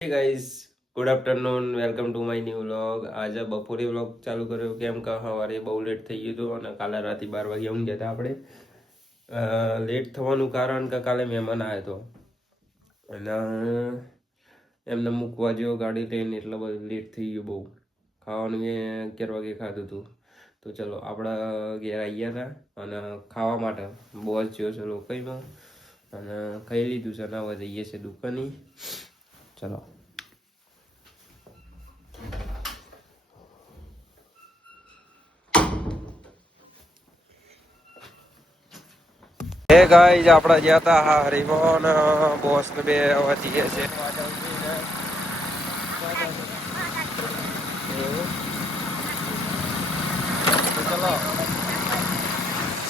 Hey guys, good afternoon. Welcome to my new vlog. આજે બપોરે vlog ચાલુ કર્યો કેમ કે સવારે બહુ લેટ થઈ ગયું હતું અને કાલે રાતે 12 વાગે ઊંઘ્યા હતા આપણે. લેટ થવાનું કારણ કે કાલે મહેમાન આવ્યો હતો અને એમને મૂકવા જેવો ગાડી લઈને એટલે બધું લેટ થઈ ગયું બહુ. ખાવાનું મેં 11 વાગે ખાધું હતું. તો ચલો આપણે ઘેર આવ્યા હતા અને ખાવા માટે બોસ જ્યો છે લોકોમાં અને ખાઈ લીધું છે અને હવે જઈએ છે દુકાને. ચલો. હે ગાઈસ આપણે ગયા હતા હરીમોન બોસ ને બે વધી છે. ચલો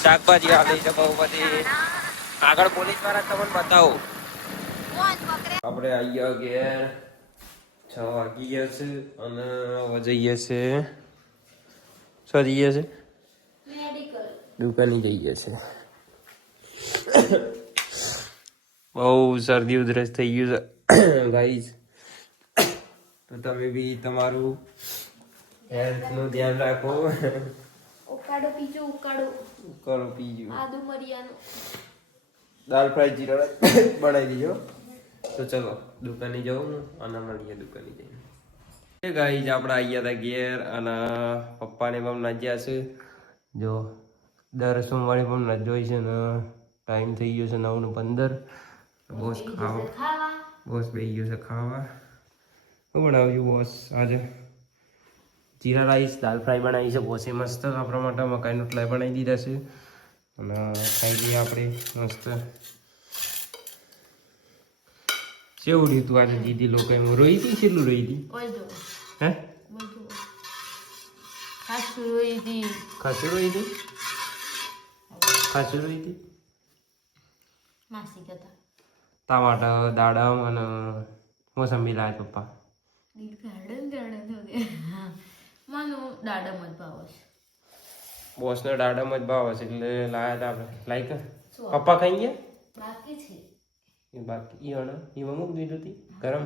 શાકભાજી આલી છે બહુ બધી. આગળ પોલીસ વાળા તમને બતાવો. આપણે આવી ગયા ઘેર 6 વાગી ગયા છે અને હવે જઈએ છે શું જઈએ છે દુકાને જઈએ છે. બહુ શરદી ઉધરસ થઈ ગયું છે ગાઈસ, તો તમે બી તમારું હેલ્થ નું ધ્યાન રાખો. ઉકાળો પીજો, ઉકાળો પીજો, આદુ મરિયાનો દાળ ફ્રાય જીરા બનાવી દીજો. તો ચલો દુકાને જાઉં અને મળીએ દુકાને જઈને. ગાઈસ આપણે આવ્યા હતા ઘેર અને પપ્પાને પણ નાચ્યા છે. જો દર સોમવારે પણ નજોઈ છે ને ટાઈમ થઈ ગયો છે 9:15. બોસ ખાવા બોસ બેસી ગયો છે ખાવા. શું બનાવ્યું બોસ આજે? જીરા રાઈસ દાળ ફ્રાય બનાવી છે બોસે મસ્ત. આપણા માટે મકાઈનો ટલાઈ બનાવી દીધા છે અને ખાઈ લઈએ આપણે મસ્ત. કેવું રહ્યું તું આજે દીદી લોકો એમ રોઈ હતી? કેટલું રોઈ હતી? હે ખાસું રોઈ હતી. ખાસું રોઈ હતી? ખાસું રોઈ હતી? માસી કહેતા ટમાટર દાડમ અને મોસંબી લાવ્યા પપ્પા. માનો દાડમ જ ભાવે છે. બોસનો દાડમ જ ભાવે છે એટલે લાવ્યા હતા આપણે. લાઈક પપ્પા ખાઈ ગયા? બાકી છે એ બાકી એમાં મૂકી દીધું હતી ગરમ.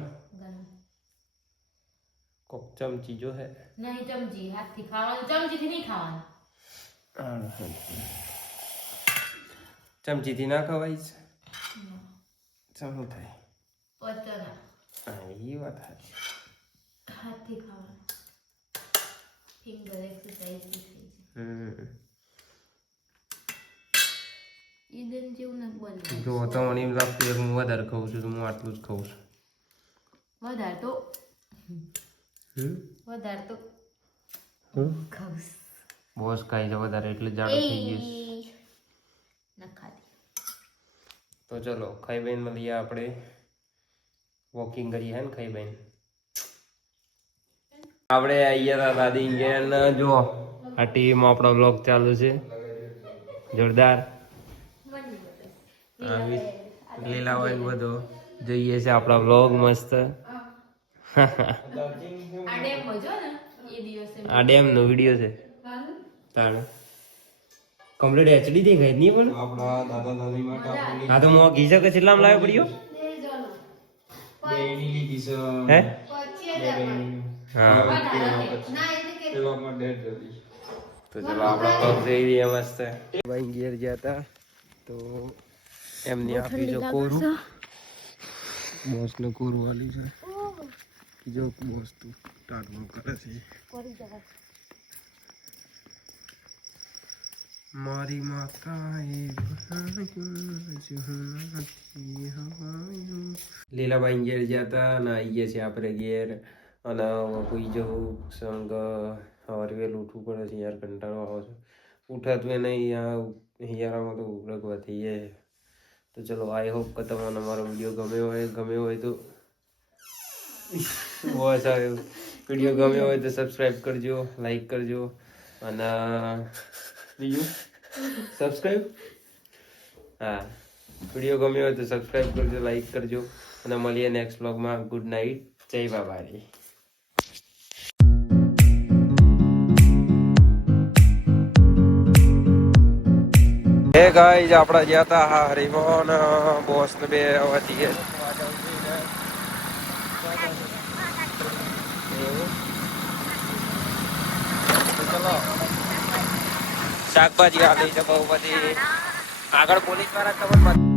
કોક ચમચી જો હે નહીં ચમચી હાથથી ખાવાનું, ચમચીથી નહીં ખાવાનું. ચમચીથી ના ખવાય છે. શું થાય? પચના હા એ વાત સાચી. હાથથી ખાવાનું. ફિંગર એક્સરસાઇઝ થઈ છે. ઈદન જેવું ન બને. જો તમને એમ લાગતું કે હું વધારે ખાઉં છું તો હું આટલું જ ખાઉં છું. વધારે તો ખાઉં. બોસ ખાઈ છે વધારે એટલે જાડો થઈ ગયો. ન ખાધી. તો ચલો ખાઈ બેન મળીએ આપણે. વોકિંગ કરીએ હે ને ખાઈ બેન. આપણે અહીંયા હતા દાદી ઘેર. જો આ ટીવીમાં આપણો બ્લોગ ચાલુ છે જોરદાર. લીલા હોય બધો જોઈએ છે આપણો બ્લોગ મસ્ત. આ ડેમ નો વિડીયો છે તારે કમ્પ્લીટ એચડી દેખાય નહીં પણ આપણા દાદા દાદી માટે. હા તો હું ઘી શકે કેટલામ લાવ્યો પડ્યો? હે હા તો ચલો આપણા પગ જઈ રહ્યા મસ્ત. ભાઈ ઘેર ગયા હતા તો એમની આપી જો કોરું. બોસ ને કોરું વાલી છે. જો બોસ તું ટાટનું કરે છે. મારી માતાએ લીલાબાઈ ઘેર ગયા હતા અને આવીએ છીએ આપણે ઘેર અને કોઈ જવું સંગ સવારે વહેલું ઉઠવું પડે છે યાર. કંટાળો આવે છે. ઉઠાતું નહીં આ હિયારામાં તો ઉલગવા થઈ જાય. તો ચલો આઈ હોપ કે તમને અમારો વિડીયો ગમ્યો હોય તો બસ આવ્યો વિડીયો ગમ્યો હોય તો સબસ્ક્રાઈબ કરજો, લાઈક કરજો અને બીજું સબસ્ક્રાઈબ. હા વિડીયો ગમ્યો હોય તો સબસ્ક્રાઈબ કરજો, લાઈક કરજો અને મળીએ નેક્સ્ટ વ્લોગમાં. ગુડ નાઇટ, જય બાબારી. હે ગાઈસ આપણે ગયા હતા હરીમોન બોસ ને બે વધી એવું? તો ચલો શાકભાજી આલી છે બહુ બધી આગળ પોલીસ વાળા ખબર પડે